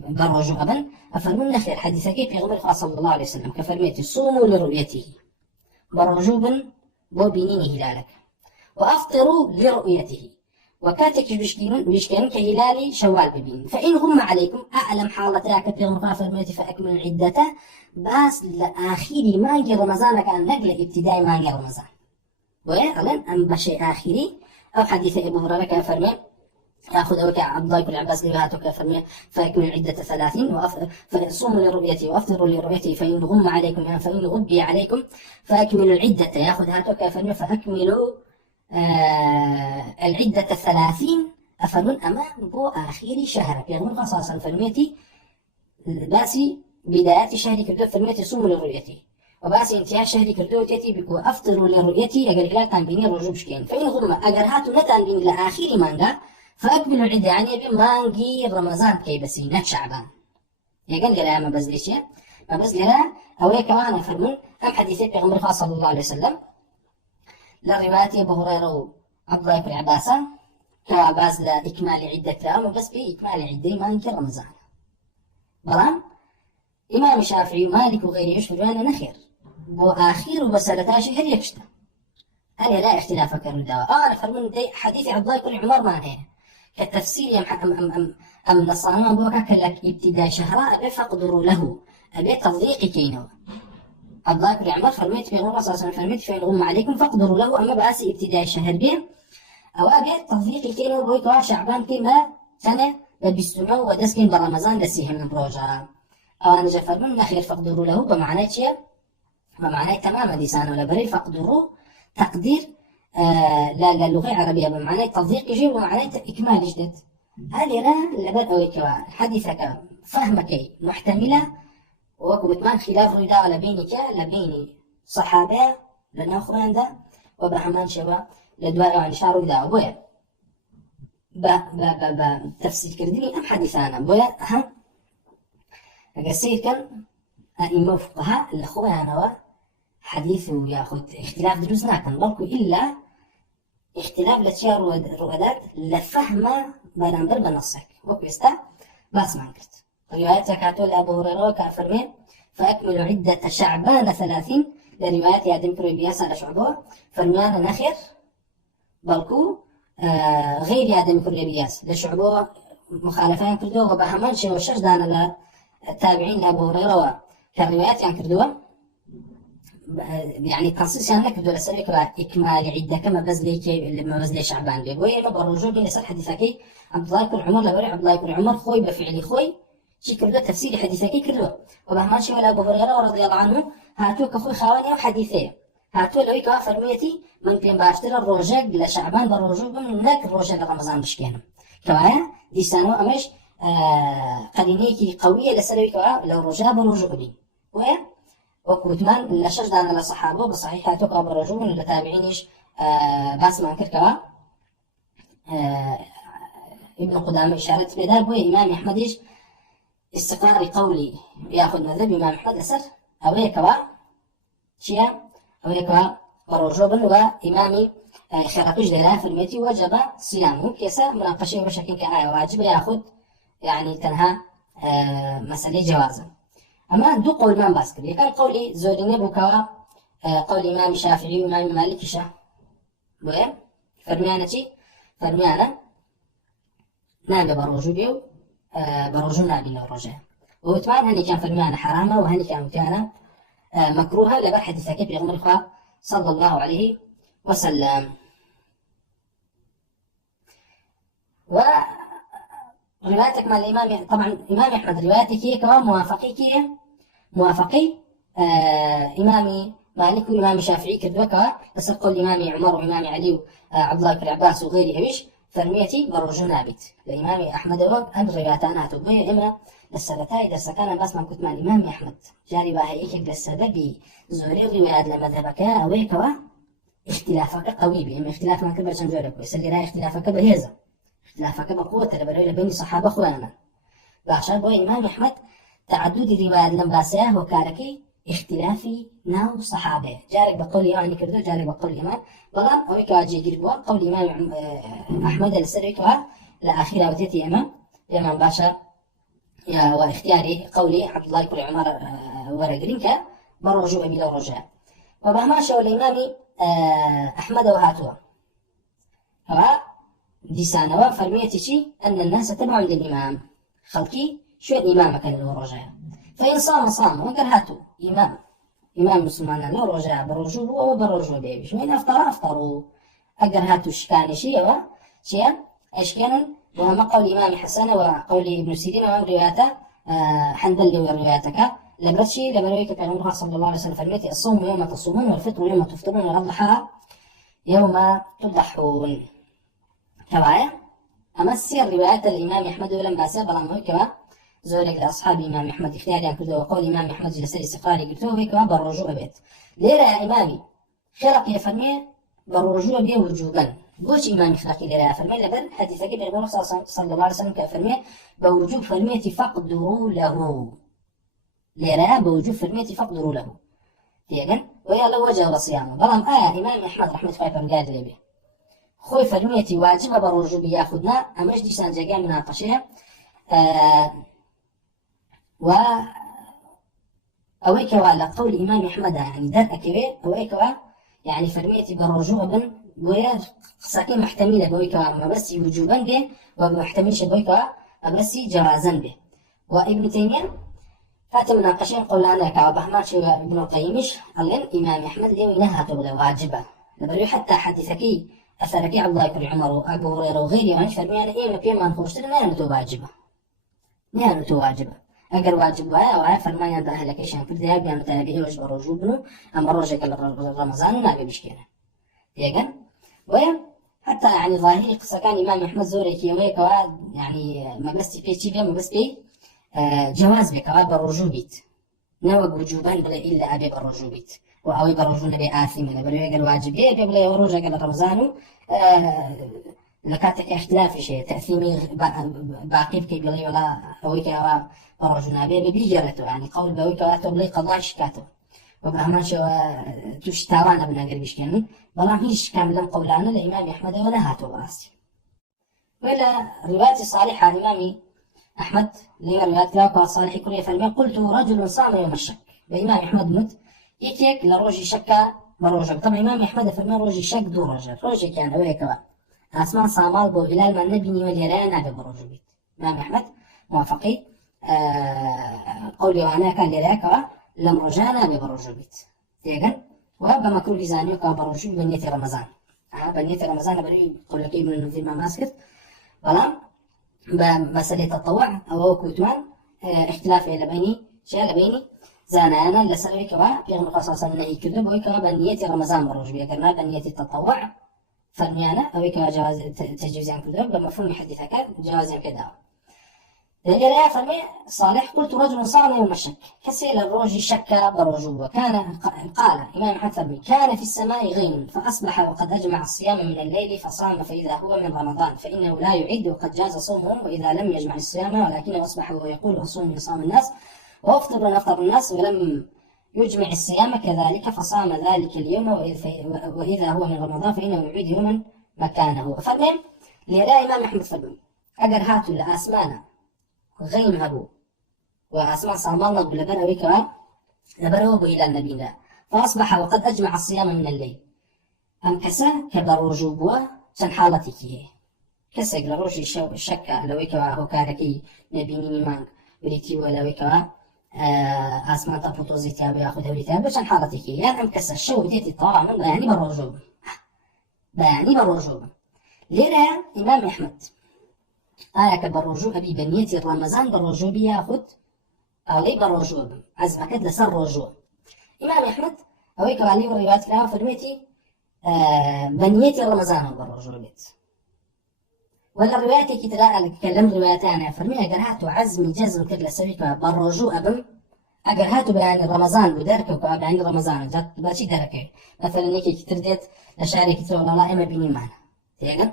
برجو أبن فرمين نخير حديثك في غنبقى صلى الله عليه وسلم كفرميت صوموا لرؤيته برجوبا بوبينين هلالك وأفطروا لرؤيته وكاتك بشكين كهلال شوال ببين فإن هم عليكم أعلم حالتك في مغافر ميت فأكمل العدة بس لآخري ما يجي رمضان كان نقل ابتدائي ما يجي رمضان ويعلن أن بشيء آخري أو حديث أبو هريرة فرمي يأخذ أوك عبد الله بن عباس لبهاته كفرمي فأكمل العدة 30 فصوموا لرؤيته وأفطروا لرؤيته فإن غم عليكم يعني فإن غبي عليكم فأكملوا العدة يأخذ هاته كفرمي فأكملوا العدة 30 أفرون أمام بو آخر شهر يغمر خصاصا فرميتي باسي بدايات شهر كردو فرميتي صوموا لرؤيته وباسي انتهاء شهر كردو تيتي بكو أفطروا لرؤيتي أجر هلال كان بيني رجوب شكين فإن غم أجر هاتو نتان بين لآخر مانجا فأكملوا العدة يعني بمانجي رمضان كي بسينة شعبان يقول لها ما بزليش ما بزلها أو كمان فرمون أم حديثي بغمر صلى الله عليه وسلم للرواية أبو هريرة عبد الله بن عباس كعباس لإكمال عدة رام وبس بإكمال عدة مانجي رمضان بلان إمام الشافعي ومالك وغيره يشفرون نخير وآخير وبسالتا شهر يكشتا هل لا اختلاف كالرداوة أنا فرمون دي حديث عبد الله بن عمر ما هي كالتفسير أم نصانا بوكا كلك ابتداء شهراء أبي فاقدروا له أبي تضييق كينو عبد الله بن عمر فرميت في غمر صلى الله عليه وسلم فرميت في غم عليكم فاقدروا له أما بأسي ابتداء شهر بيه أو أبي تضييق كينو بويتوا شعبان كما سنة ببستمع ودسكين برمضان دسيهم من بروجا أو أنا جفرمون نخير فاقدروا له بمعنى شيء بمعنى تماما لسانه ولا بري فاقدروا تقدير لا اللغة العربية بمعنى تضييق يجي ومعنى إكمال جدد هذه راه لبر أويك حديثك فهمك محتملة وكبتمان خلاف ردا لبينك لبيني صحابة لنا خوان دا وبهمان شوا لدواء عن شعر ردا بويا با تفسير كردني أم حديثانا بويا هم أقسيه كان أئمة فقهاء لخوانا حديث ياخذ اختلاف دروس ناكن بلكو إلا اختلاف لتشير رؤدات لفهم بنامبر بنصك وكيستا باس ما كرت روايات كاتول أبو هريرة كافرمين فأكملوا عدة شعبان 30 لروايات يادم كروي بياسا لشعبه فرميان نخر بلكو غير يادم كروي بياس لشعبه مخالفين كردوه وبهمان شيء وشش دانا للتابعين لأبو هريرة كالروايات يعني كردوه يعني تنصيص يعني كردوه لسألك إكمال عدة كما بزلي شعبان بيقوي إنه برجوع بين سر حديثكي عبد الله كل عمر لبري عبد الله كل عمر خوي بفعلي خوي شي كردوه تفسير حديثكي كردوه وبهمان شيء ولا أبو هريرة رضي الله عنه هاتو كخوي خواني وحديثين هاتو لو يكوا فرميتي من بين باشتر الرجاء لشعبان بالرجوع من ذاك الرجاء رمضان بشكينا كوايا دي سانو أمش قرينيكي قوية لسلوي كوا لو رجاء بالرجوع بي ويا وكوتمان لشجد على الصحابة بصحيحاتو قبل الرجوع من التابعينش باس ما انكر كوا ابن قدامة إشارة بدا بوي إمام أحمدش استقرار قولي ياخذ مذهب إمام أحمد أسر أو كوا شيا أو كوا بالرجوع وإمامي خرطوش دلها فرميتي وجب صيامه كيسا مناقشة بشكل كآية واجب ياخذ يعني تنها مسألة جوازا أما دو قول إمام باسكر يكون قولي زوريني بوكوا قول إمام الشافعي وإمام مالك شا بوين فرميانا شي فرميانا نابي بالرجوع بيو بالرجوع نابي للرجاء وطبعا هني كان فرميانا حرامة وهني كان مكروهة لبر حديثك بيغمر صلى الله عليه وسلم وروايتك مع الإمام طبعا إمام أحمد روايتك هي كمان موافقي إمامي مالك وإمام الشافعي كردوكا بس قول إمامي عمر وإمامي علي وعبد الله بن عباس وغيره ويش فرميتي برجو نابت لإمام أحمد وأن رواياتنا تبين إما للسبتاي درس كان بس ما كنت مع الإمام أحمد جاري باهيك للسبب زوري الروايات لمذهبك أويكوا اختلافك قوي بهم اختلاف ما كبر سنجورك بس اللي راي اختلافك بهذا اختلافك بقوة تبرئ بين الصحابة أخوانا بعشان بوي إمام أحمد تعدد الروايات لم باسيه وكاركي اختلافي ناو صحابة جارك بقول يعني كردو جارك بقول إمام بلان أو كواجي جربوا قول إمام أحمد السريكوا لآخرة وتيتي إمام باشا واختياري قولي عبد الله كل عمر ورقرينك برجوع بلا رجاء وبهماشا والإمامي أحمد وهاتوا هوا ديسانوا فرميتي شي أن الناس تبعوا للإمام خلقي شو الإمام كان له رجاء فإن صام وقال هاتوا إمام مسلمان له رجاء بالرجوع وبالرجوع بيبي شو إن أفطروا أقر هاتوا شكاني شيئا إيش كان وهم قول الإمام حسن وقول ابن سيرين وهم رواياته حنبل ورواياتك لبرشي لبرويك كان صلى الله عليه وسلم فرميتي الصوم يوم تصومون والفطر يوم تفطرون والأضحى يوم تضحون كوايا أما سير روايات الإمام أحمد ولم باسا بلان هو كوا زورك لأصحاب الإمام أحمد اختياري عن كده وقول الإمام أحمد جلسة استقراري قلت له كوا بالرجوع بيت ليلة يا إمامي خلق يفرمي بالرجوع بيه وجوبا بوش إمامي خلقي ليلة يفرمي لبن حديثك بن صلى الله عليه وسلم كفرمي بوجوب فرميتي فقدروا له ليرى بوجوب فرميتي فقدروا له تيجن ويلا وجه وصيامه بلام إمام أحمد رحمة الله قال لي به خوي فرميتي واجبة برجوع بياخدنا أمش دي سانجاقا مناقشة و أويك على قول إمام أحمد يعني دار أكبر أويك يعني فرميتي بالرجوع بن ويا ساكن محتملة بويك ما بس وجوبا به ومحتملش بويك بس جوازا به وابن تيمية فات مناقشين قولانا كعبهماش ابن القيمش قال إمام أحمد ليه نهى تبغى واجبة لبريو حتى حديثكي أثركي عبد الله بن عمر وأبو هريرة وغيرهم يعني فرميانا إيه مكين ما نخوشتنا نهى واجبة أجر واجب وعا فرمانا ده أهلك إيش يعني كده بيان تابعي وجبر وجوبنه أما رجع رمضان نابي مشكلة يجن ويا حتى يعني ظاهري قصة كان إمام أحمد زوري كيوي كوا يعني ما بس في شيء ما بس في جواز بكوا بالرجوبيت نوى وجوبان بلا إلا أبي بالرجوبيت وأوي بالرجو نبي آثم أنا بلو يقل واجب أبي بلا يروج قال رمضان لكاتك اختلاف شيء تأثيمي باقي بكي بلا ولا أوي كوا بالرجو نبي بيجرته يعني قول بوي كوا تبلي قضاء شكاته وبرهمان شو تشتاران ابن قريبش كانوا بلام هيش كاملا قولانا لإمام أحمد ولا هاتوا براسي ولا رواية صالحة إمامي أحمد اللي رواية لا صالح كوريا فرمي قلت رجل صام يوم الشك بإمام أحمد مت يكيك لروجي شكا بروجك طبعا إمام أحمد فرمي روجي شك دو روجي كان هو أسمان صامال بو هلال ما نبني وليران أبي بروجو بيت إمام أحمد موافقي قولي وأنا كان لراكوا لم رجانا ببروجو بيت تيجن وهذا مكروه زانيو كبروجو بنية رمضان بنية رمضان بري يقول لك ابن في ما ماسكت بلام بمسألة التطوع أو كوتوان اختلاف إلى بيني شيء بيني زانانا لسوي كوا بيغن قصصا نهي كله بوي كوا بنية رمضان بروجو بيقرنا بنية التطوع فرميانا أو كوا جواز تجوز عن كله بمفهوم حديثك جواز عن كذا لأن فرمي صالح قلت رجل صام يوم الشك كسيل الروج شك بروجو وكان قال إمام حتى كان في السماء غيم فأصبح وقد أجمع الصيام من الليل فصام فإذا هو من رمضان فإنه لا يعد وقد جاز صومه وإذا لم يجمع الصيام ولكنه أصبح ويقول أصوم من صام الناس وأفطر من أفطر الناس ولم يجمع الصيام كذلك فصام ذلك اليوم وإذا هو من رمضان فإنه يعيد يوما مكانه فرمي ليرى إمام أحمد فرمي أجر هاتوا لأسمانا غيم هبو وأسماء صام الله لبروي كوا لبروه إلى النبي فأصبح وقد أجمع الصيام من الليل أم كسا كبروجوبوا شن حالتك كسا لروج الشكا لو كوا هو كاركي نبيني مانك وليتي ولا وكوا أسماء تبطوزي تابي أخذ وليتابي شن حالتك يعني أم كسا الشو بديتي طالع من يعني بروجوب يعني بروجوب ليرى إمام أحمد كبروجو أبي بنيتي رمضان بروجو بياخد أولي بروجو عزمك لسر روجو إمام أحمد أويك عليه الروايات فيها فرميتي بنيتي رمضان بروجو بيت ولا رواياتي كتلا كلام رواياتنا فرمي أجرهاتو عزمي جزم كده لسويك بروجو أبم أجرهاتو بيعني رمضان بدرك وبيعني رمضان جات باشي دركه مثلا نيكي كترديت لشاري كتير ولا لا إما بيني معنا تيجن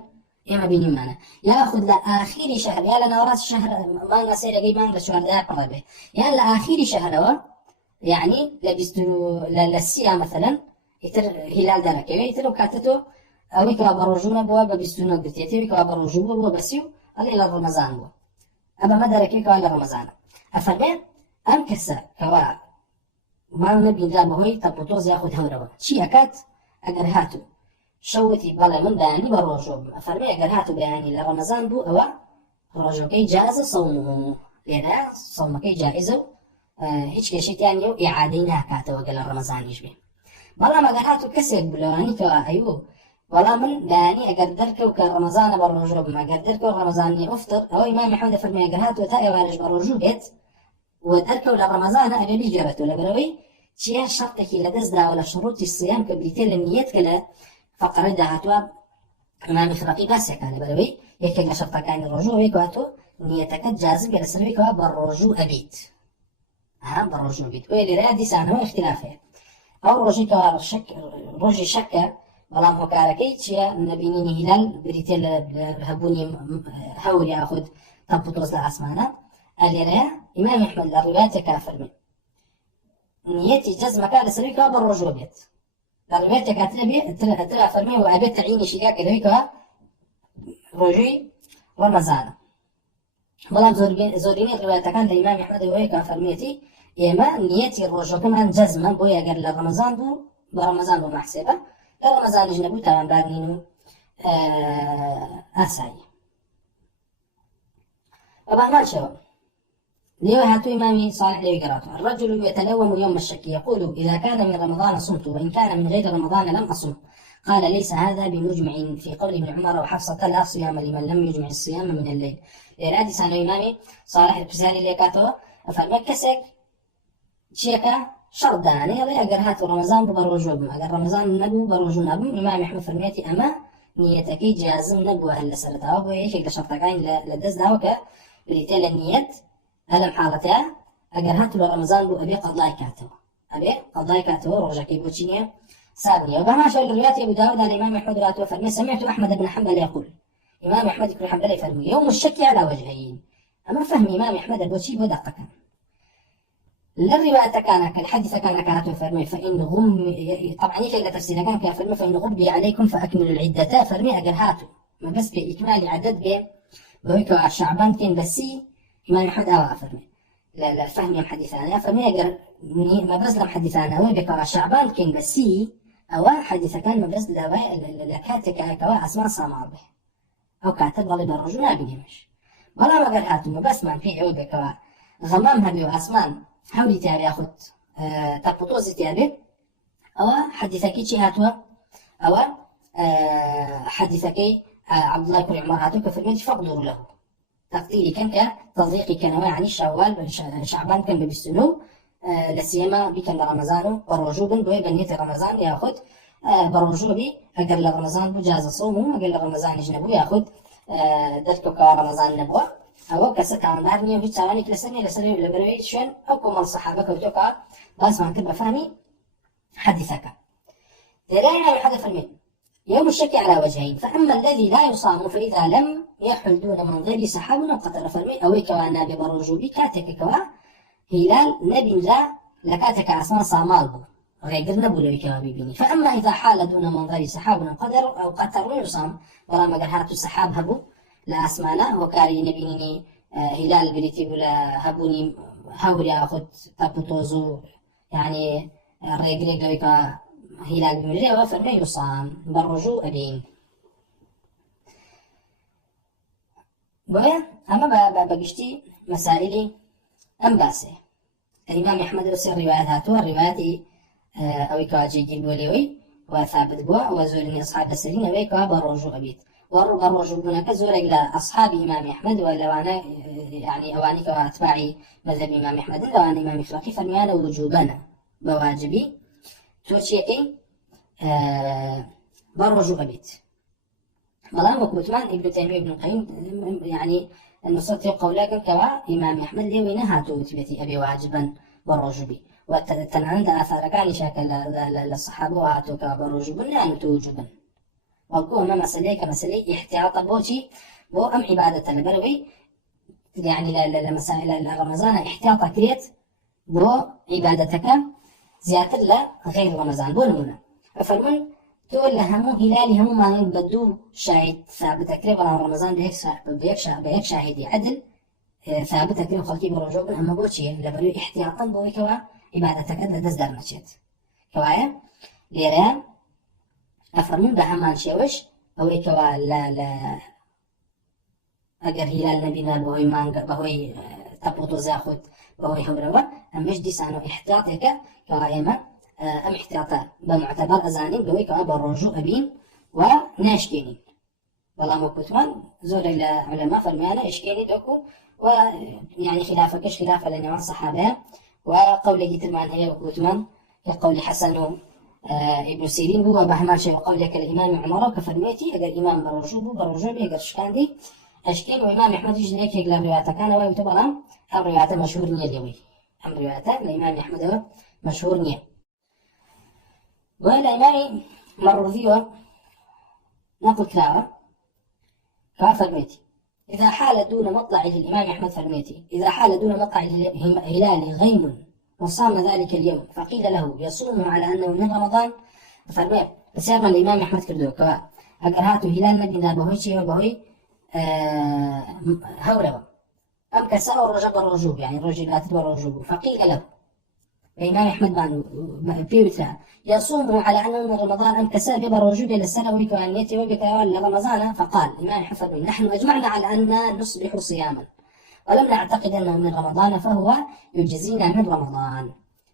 إما بيني معنا ياخذ لآخر شهر يا لنا وراس شهر ما نصير جاي ما نشوف ده قربه يا لآخر شهر يعني لبستو للسيا مثلا يتر هلال درك يتر وكاتتو أو يكرا بروجونا بوا ببستونا قتيتي يكرا بروجونا بوا بسيو على رمضان بوا أما ما درك يكرا على رمضان أفرمين أم كسا كوا ما نبي نجابه هوي تبطوز ياخذ هوروا شي أكاد أجر هاتو شوتي بلا من بياني بروجو أفرمي أجر هاتو بياني لرمضان بو أو روجو كي جائز صومه لأن صومكي جائزه هيك شيء يعني إعادينها كاتو قال رمضان يشبه بلا ما أجر هاتو كسر بلواني كوا أيوه ولا من بياني أجر درك كرمضان بروجو ما أجر درك رمضان أفطر أو إمام محمد فرمي أجر هاتو تأي وارج بروجو بيت ودرك ولا رمضان أبي بيجرته لبروي شيء شرطك لدزدا ولا شروط الصيام كبريتين النية كلا فقرة هاتوا إمام خرقي بس كان بروي يكجا شرطة كان الرجوع يكواتو نيتك جازم على سبيل كوا بالرجوع أبيت بالرجوع بيت ويلي رادي سانه اختلافه أو رجي كوا شك رجي شكا بلام هو كاركي شيء نبيني هلال بريتين هبوني هول ياخذ تبطوز لعسمانا اللي إمام أحمد الروايات كافر من نيتي جزمة كان سبيل كوا بالرجوع بيت الروايات كاتبي ترى فرمي وأبيت تعيني شيئا كذا رجوي رمضان بلام زوريني الروايات كان الإمام أحمد وهيك فرميتي إما نيتي الرجوع كمان جزمة بويا قال رمضان بو برمضان بو محسبة رمضان جنبو تمام بارنينو أساي أبا ما شو ليه هاتو إمامي صالح ليه قراته الرجل يتلوم يوم الشك يقول إذا كان من رمضان صمت وإن كان من غير رمضان لم أصم قال ليس هذا بمجمع في قول ابن عمر وحفصة لا صيام لمن لم يجمع الصيام من الليل إرادي سانو إمامي صالح الكساني ليه كاتو فالمكسك شيكا شرط داني يلا أجر هاتو رمضان بروجوب أجر رمضان نبو بروجو نبو إمام أحمد فرميتي أما نيتكي جازم نبوه هلا سرتها وهيك يقدر شرطكين لدز داوكا بريتيل النية ألم حالتها أجر هاتوا رمضان بو أبي قضاء كاتو أبي قضاء كاتو رجعك بوتشينيا سابني وبما شاء الروايات أبو داود على الإمام أحمد راتو فرمي سمعت أحمد بن حنبل يقول إمام أحمد بن حنبل يفرمي يوم الشك على وجهين أما فهم إمام أحمد البوتشي بدقة للرواية كان الحديث كانت فرمي فإن غم طبعا يكي تفسير كان كفرمي فإن غبي عليكم فأكملوا العدة فرمي أجر هاتوا ما بس بإكمال عدد بويكو شعبان كان بسي إمام أحمد فرمي لا فهم يوم حديثانا فرمي أجر ما بس لم حديثانا ويبقى شعبان كان بسي أو حديث كان ما بس لكاتك كوا أسماء صامر به أو كاتب غالب الرجل ما بيجمش ولا ما قال هاتوا ما بس ما في عود كوا غمامها بيو أسمان حولي تابي أخذ تقطوز تابي أو حديثك شيء هاتوا أو حديثك عبد الله بن عمر هاتوا كفرمت فقدروا له تقديري كان كتضييقي كان يعني شوال شعبان كان بيستنو لسيما بكن رمضان والرجوب بنية رمضان ياخذ برجوبي أقل رمضان بجاز صومه أقل رمضان يجنبه ياخذ درتك رمضان نبوه أو كسك عن بارني وبيت سواني كل سنة لسنة لبروي شون أو كم الصحابة كوتوكا بس ما كتب فهمي حدثك ترى حدث فرمي يوم الشك على وجهين فأما الذي لا يصام فإذا لم يحل دون منظر سحاب قطر فرمي أو كوانا ببرجوبي كاتك كوا هلال نبي لا لكاتك عصمان صامالبو غير نبو لو كوابي بيني فأما إذا حال دون منظر سحاب قدر أو قطر يصام ولا ما قرهات السحاب هبو لا أسمانا وكاري نبيني هلال بريتي ولا هبوني هاولي أخذ تابوتوزو يعني ريق لو كا هلال بمجري وفرمي يصام برجو أبين أما بقشتي مسائلي أم باسي الإمام أحمد وسير روايات هاتوا الروايات أو كواجي جلبوليوي وثابت بوا وزورني أصحاب السرين أو كوا برجو أبيت والرجل هناك زور إلى أصحاب إمام أحمد ولا أنا يعني أوانك وأتباعي مذهب إمام أحمد لو أنا إمام إخلاقي فرميانا وجوبنا بواجبي تورشيكي برجو أبيت ملام وكبتمان ابن تيمية ابن القيم يعني النصرة قولك كوا إمام أحمد لي وينهاتو تبتي أبي واجبا برجبي وتنعند آثار كان شاكل للصحابة وهاتو كبرجبا يعني توجبا وقوة ما مسألة كمسألة احتياط بوشي بو أم عبادة البروي يعني لمسائل رمضان احتياط كريت بو عبادتك زيادة لا غير رمضان بو نمونا فالمن تقول لهم هلالي هم ما يبدو شاهد ثابت تقريبا عن رمضان بيك شاهدي عدل ثابت تقريبا خلقي برجوب أما بوشي لبروي احتياطا بو كوا عبادتك دزدر نشيت كوايا ليران أفرمون بهمان شوش أو إكوا لا أجر هلال نبينا بهوي مانغ بهوي تبوتو زاخد بهوي هوروا أم مش دي سانو احتياطك كائما أم احتياطا بمعتبر أزانين بهوي كوا بالرجوع أبين وناشكينين والله مكتمان زور العلماء فرميانا إشكيني دوكو ويعني خلافكش خلافة لنوع الصحابة وقوله تلمان هي وكتمان كقول حسن ابن سيرين هو بهمان شيء وقولك الإمام عمر كفرميتي أجر إمام برجوبي أجر شكاندي أشكين وإمام أحمد يجريك يقل الرواية كان ويتبع أم رواية مشهور نية اليوي أم رواية الإمام أحمد مشهور نية والإمام مرضي نقل كلاوة كفرميتي إذا حال دون مطلع للإمام أحمد فرميتي إذا حال دون مطلع هلال غيم وصام ذلك اليوم فقيل له يصوم على أنه من رمضان فرمي بس يرمى الإمام أحمد كردو كوا أقرهاته هلال مدينة بهوي شيء وبهوي هوروا أم كساء الرجوب يعني الرجل لا تدور الرجوب فقيل له الإمام أحمد بيوتا يصوم على أنه من رمضان أم كساء بيبر الرجوب إلى السنة ويكوان يتي ويكوان لرمضان فقال الإمام حفظ نحن أجمعنا على أن نصبح صياما ولم نعتقد أنه من رمضان فهو يجزينا من رمضان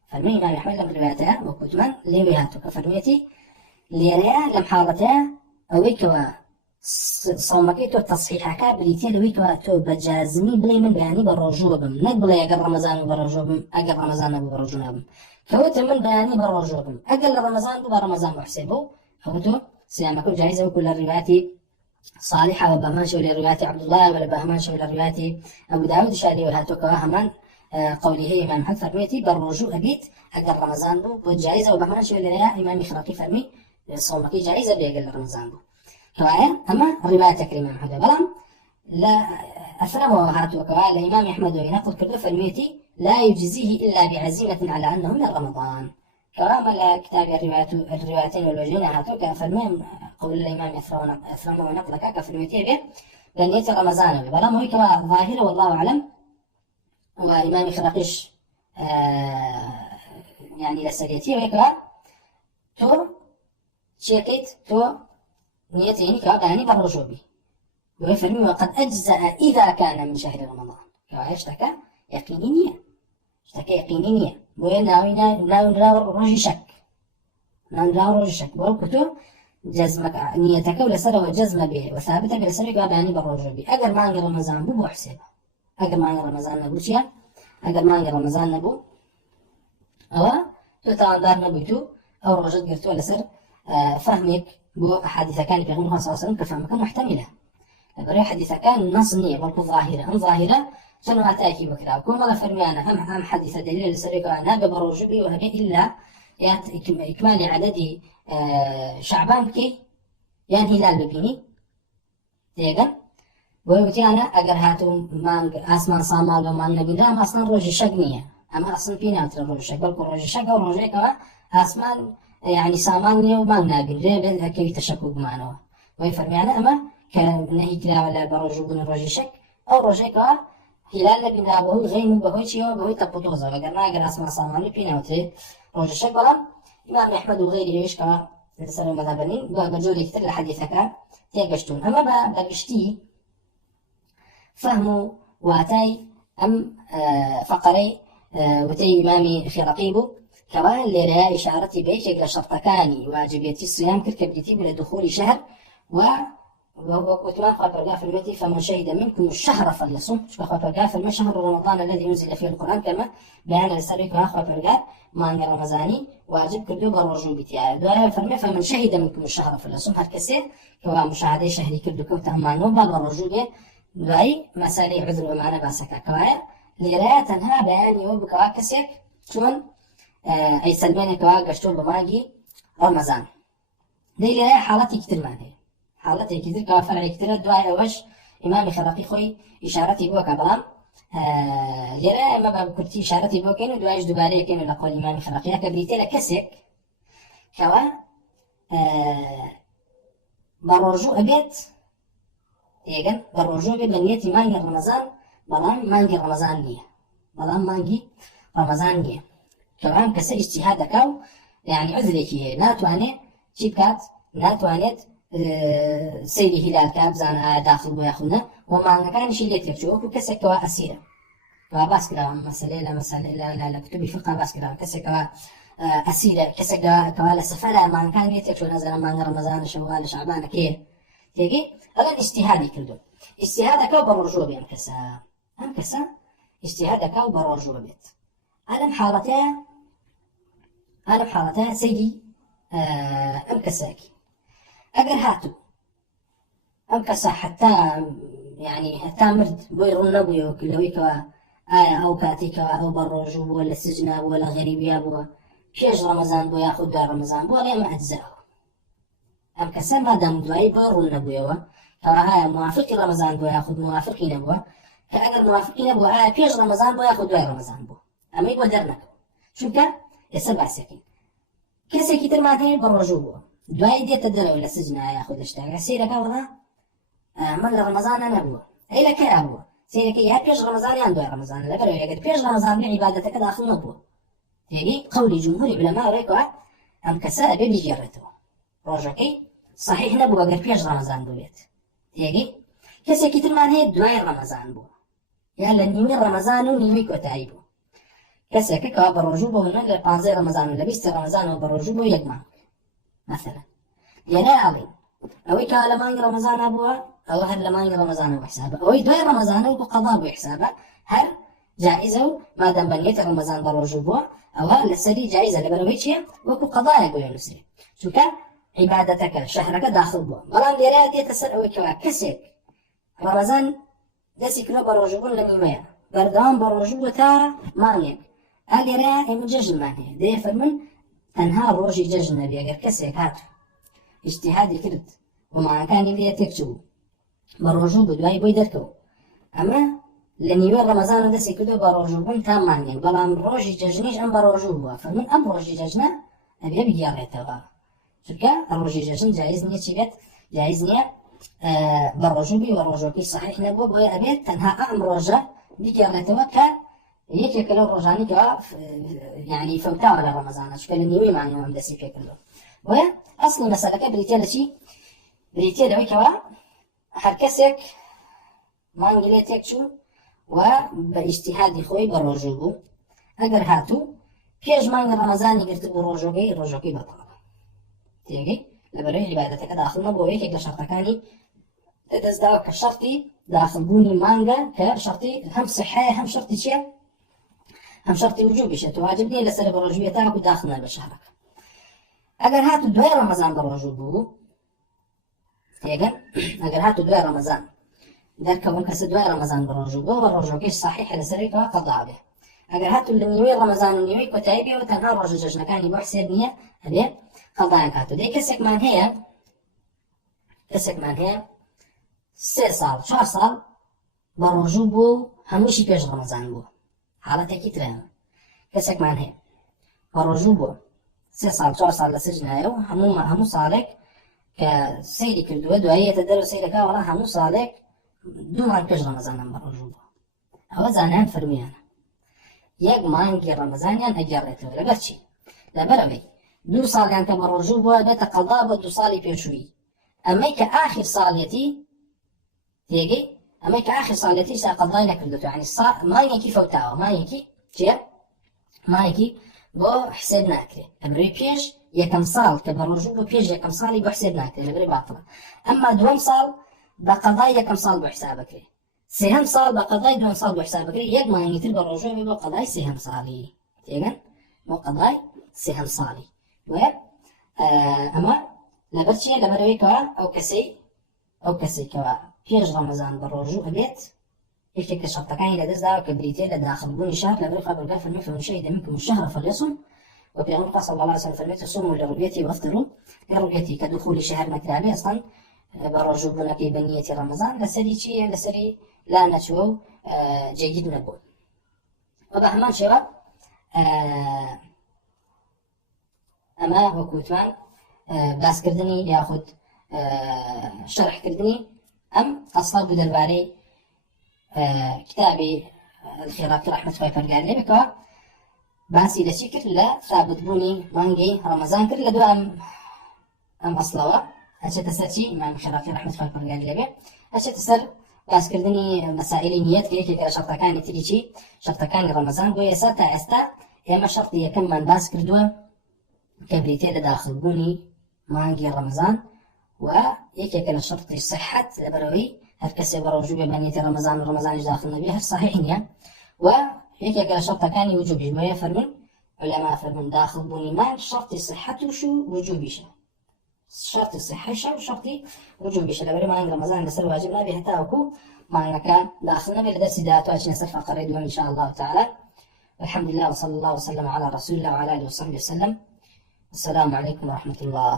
فالمهم ما يحمل لهم روايته وكتمان لوياته كفرميتي ليريا لم حالته أويكوا صومكيتو تصحيحك بريتي لويكوا تو بجازمي بلي من بياني برجوبم نقبل يقر رمضان برجوبم أقل رمضان برجوبم كوت من بياني برجوبم أقل رمضان برمضان محسبه كوتو صيامك جائزة وكل الروايات صالحة وبهمانش ولا روايات عبد الله ولا بهمانش ولا روايات أبو داود شالي ولا توكا همان قوله إمام حد فرميتي بالرجوع أبيت أجر رمضان بو جائزة وبهمانش ولا رياء إمام خراقي فرمي صومك جائزة بيجر رمضان بو كوايا أما روايتك الإمام حد بلام لا أفرموا هاتوا كوايا الإمام أحمد وينقل كل فرميتي لا يجزيه إلا بعزيمة على أنه من رمضان كما كتاب الروايتين والوجهين هاتوا كفرمي قول الإمام أفرموا ونقلك كفرميتي به لأن يتي رمضان بلام هو كوا ظاهرة والله أعلم وإمام خراقيش يعني لسريتي ويكوا تو شيكيت تو نيتيني كوا يعني بالرجوبي ويفرمي وقد أجزأ إذا كان من شهر رمضان كوا اشتكى يقينية اشتكى يقينية ناو رجي شك ناو رجي شك وكتو جزمك نيتك ولا سر وجزم به وثابتك ولا سر كوا يعني بالرجوبي أجر ما عند رمضان بو حسابه أجر ما عند رمضان نبو شيا أجر ما عند رمضان نبو أو تتعذر نبوتو أو رجل قرتو ولا سر فهمك بو أحاديث كان في غنوها صلى الله عليه وسلم كفهمك محتملة بري حديث كان نصني بل ظاهرة أم ظاهرة شنو هتأتي بكرة كل مرة فرميانا هم حديث دليل لسرك أنا ببرجبي وهبي إلا إكمال عدد شعبان كي يعني هلال ببيني تيجا ويقولي أنا أجر هاتو ما أسمان صامال وما النبي لا ما أصلا رجل شقنية أما أصلا فينا ترى رجل شق بل رجل شق ورجل كوا أسمان يعني صامالني وما النبي ريب كي تشكك معنا ويفرميانا أما كان نهي كلا ولا برجوبون رجل شك أو رجل كوا هلال بنا بهو غيم بهو شيء بهو تبطوزة وقرنا أجر أسمان صامالني فينا وتري رجل شك بلام إمام أحمد وغيره إيش كوا لسه مذهبني بجولي كتير لحديثك تيجشتون أما بجشتي فهموا واتاي أم فقري وتي إمامي خراقيبو كمان لرياء إشارتي بيش يقل شرطكاني واجبيتي الصيام كالكبديتي بلا دخول شهر وكتمان خاطر في المتي فمن شهد منكم الشهر فليصم خاطر في المشهر رمضان الذي ينزل فيه القرآن كما بيان السابق خاطر ما أن رمضاني واجب كردو بالرجوع بتاعي دوها فرمي فمن شهد منكم الشهر فليصم هالكسي كوا مشاهدة شهري كردو كوتا مانو بالرجوع دوای مسائل عذر ومعنى باسكا كوايا لراية تنها بيان يوم بكوا كسيك چون أي سلبين كوا قشتون بماجي رمضان دي لراية حالتي كتير معنى حالتي كتير كوا فرعي كتير دوای أوش إمام خراقي خوي إشارتي بوكا بلام لراية ما بكرتي إشارتي بوكين ودوايش دوباري كينو لقول إمام خراقي كبريتي لكسيك كوا برجو أبيت يجن بالرجوع بنيتي مانجي رمضان بلام مانجي رمضان ليه بلام مانجي رمضان ليه طبعا كسر اجتهادك أو يعني عذرك ناتواني شيكات ناتوانيت سيري هلال كابزان داخل بياخذنا وما كان شيء يتكشوف وكسر كوا أسيرة كوا باسكرا مسألة لا كتب فقه باسكرا كسر كوا أسيرة كسر كوا لسفلة ما كان يتكشوف نزل ما رمضان شوال شعبان كيه تيجي هذا اجتهادي كله اجتهادك وبرجوع بين كسا هم كسا اجتهادك وبرجوع بيت ألم حالتها سيدي أم كساكي أجر هاتو أم كسا حتى يعني حتى مرد بيرون نبوي وكلوي كوا أو كاتي كوا أو برجوع ولا سجن ولا غريبيا بوا فيش رمضان بو ياخد دار رمضان بو ولا ما أجزاه أم كسا ما دام دواي بيرون نبوي كوا موافق رمضان بو ياخد موافقين بو كأجر موافقين بو فيش رمضان بو ياخد دار رمضان بو أما يقول درنك شو كان يسبع سكين كسي كتير ما تين برجوع بو دواي دي تدري ولا سجن ياخد اشتاق سيرة كورنا من رمضان أنا بو أي لك يا بو سيرة كي يا فيش رمضان يندو رمضان لا بلو يقدر فيش رمضان بعبادتك داخل نبو يعني قول جمهور العلماء ريكوا أم كسا بيجي جرته رجعي صحيح نبو أجر فيش رمضان بويت يجي كسي كتير ما هي دواي رمضان بو يلا نيمي رمضان ونيمي كتايبو كسي كا برجوبه هنا لبانزي رمضان ولا بيست رمضان وبرجوبه يجمع مثلا يلا عظيم أو كا لما رمضان أبوها أو هل لما رمضان أبو حسابه أو دواي رمضان أبو قضاء بحسابه هل جائزة ما دام بنيت رمضان برجوبه أو هل السري جائزة لبنويتشيا وكو قضاء أبو ينسري شو كان عبادتك شهرك داخل بووە بەڵام لێرە دێتە سەر ئەوەی کەوا کەسێک ڕەمەزان دەستی کرۆ بە ڕۆژبوون لە نیمەیە بەردەوام بە ڕۆژبوو تا مانگێک ئەگەرە ئێمە جەژنمان هەیە دێ فەرمن تەنها ڕۆژی جەژن نەبێ ئەگەر کەسێک هات ئیجتیهادی کرد بۆ مانگەکانی لێ تێکچوو بە ڕۆژوو بە دوای بۆی دەرکەوت ئەمە لە نیوە ڕەمەزانە دەستی کردو بە ڕۆژبوون تا مانگێک بەڵام ڕۆژی جەژنیش ئەم بە ڕۆژوو بووە فەرمن ئەم ڕۆژی جەژنە ئەبێ بگێڕێتەوە چونکە ڕۆژی جەژن جایز نییە چی بێت جایز نییە بە ڕۆژوو بی وە ڕۆژۆکی صحیح نەبووە بۆیە ئەبێت تەنها ئەم ڕۆژە بگێڕێتەوە کە یەکێکە لەو ڕۆژانی کەوا یعنی فەوتاوە لە ڕەمەزانە چونکە لە نیوەی مانگەوە ئەم دەستی پێ کردووە بۆیە ئەسڵی مەسەلەکە بریتە لە چی بریتە لەوەی کەوا هەر کەسێک مانگی لێ تێکچوو و بە ئیجتیهادی خۆی بە ڕۆژوو بوو ئەگەر هاتوو پێش مانگە ڕەمەزانی گرتبوو ڕۆژۆکەی بەتەڵە تێگەی لەبەرەوەی عیبادەتەکە داخل نەبووە یەکێک لە شەرتەکانی دەستداوە کە شەرتی داخلبوونی مانگە کە شەرتی هەم سحەیە هەم شەرتی چییە هەم شەرتی وجوبیشە تو واجب نییە لەسەر بە ڕۆژوویە تاکو داخل نەبێ بە شەهرەکە ئەگەر هاتوو دوای ڕەمەزان بە ڕۆژوو بوو تێگەن ئەگەر هاتوو دوای ڕەمەزان دەرکەون کەسە دوای ڕەمەزان بە ڕۆژوو بووە بە ڕۆژۆکەی صحیحە لەسەرێکەوە قەضا بێ ئەگەر هاتوو لە نیوەی ڕەمەزان و نیوەی کۆتایی بێەوە تەنها ڕۆژە جەژنەکانی بۆ حسێب نییە ئەبێ قەضایان کاتوو دەی کەسێکمان هەیە 3 ساڵ 4 ساڵ بە ڕۆژوو بوو هەمووشی پێش ڕەمەزان بووە حاڵەتێکی ترەوە کەسێکمان هەیە بە ڕۆژوو بووە 3 ساڵ 4 ساڵ لە سجنایە و هەموو ساڵێک کە سەیری کردووە دواییەتە دەرەوە سەیرەکە وەڵا هەموو ساڵێک 2 مانگ پێش ڕەمەزانم بە ڕۆژوو بووە ئەوە زانایان فەرمیانە یەک مانگی ڕەمەزانیان ئەگێڕێتەوە لەبەر چی لەبەرەوەی 2 ساڵیان کە بە ڕۆژوو بووە بێتە قەڵا بە 2 ساڵی پێشووی ئەمەی کە ئاخر ساڵێتی تێگەی ئەمەی کە ئاخر ساڵێتی سا قەڵای نەکردوێت یعنی مانگێکی فەوتاوە مانگێکی چییە مانگێکی بۆ حسێب ناکرێت ئەبرەوەی پێش یەکەم ساڵ کە بە ڕۆژوو بۆ پێش یەکەم ساڵی بۆ حسێب ناکرێت لەبەرەوەی باتڵە ئەمما دووەم ساڵ بە قەڵای یەکەم ساڵ بۆ حسابەکرێت سێهەم ساڵ بە قەڵای دووەم ساڵ بۆ حسابەکرێت یەک مانگی تر بە ڕۆژوو بێ بۆ قەڵای سێهەم ساڵی تێگەن بۆ قەڵای سێهەم ساڵی وە ئەمە لەبەر چییە لەبەرەوەی کەوا ئەو کەسێکەوە پێش ڕەمەزان بە ڕۆژوو ئەبێت یەکێک لە شەرتەکانی لەدەستداوە کە بریتێ لە داخلبوونی شهر لەبەرەوەی خوا فەرمێ فمن شهد منكم الشهر فليصم وبيغمر صلى الله عليه وسلم فرميت صوموا لرؤيته وافطروا لرؤيته كدخول شهر مكرابي اصلا بروجو بنكي بنية رمضان لسري شيء لسري لا نشو جيد نبول وبهمان شباب اما وكوتمان باس كردني ياخذ شرح كردني ام اصلا بدرباري كتابي الخيرات رحمة الله فرقان لي بكوا باسی لە چی کرد لە ثابتبوونی مانگی ڕەمەزان کرد لە دوای ئەم ئەسڵەوە ئەچێتە سەر چی ئیمام خێراقی ڕەحمەتوڵڵاهی پەروەردگاری لێبێ ئەچێتە سەر باسکردنی مەسائلی نیەت کە یەکێکە لە شەرتەکانی تری چی شەرتەکانی ڕەمەزان بۆ ئێستا تا ئێستا ئێمە شەرتی یەکەممان باس کردووە کە بریتێ لە داخلبوونی مانگی ڕەمەزان و یەکێکە لە شەرتی صحەت لەبەرەوەی هەر کەسێ بە ڕۆژوو بێ بەنیەتی ڕەمەزان و ڕەمەزانیش داخل نەبێ هەر صحیح نییە و یەکێک لە شەرتەکانی وجوبیش بۆیە فەرمون علەما فەرمون داخلبوونی مانگ شەرتی صحەتوش و وجوبیشە شەرتی صحەیشە و شەرتی وجوبیشە لەبەرەوەی مانگ ڕەمەزان لەسەر واجب نابێ هەتاوەکو مانگەکە داخل نەبێ لە دەرسی داهاتوو ئەچینە سەر فەقرەی دووەم إن شاء الله تعالى والحمد لله وصلى الله وسلم على رسول الله وعلى آله وصحبه وسلم السلام عليكم ورحمة الله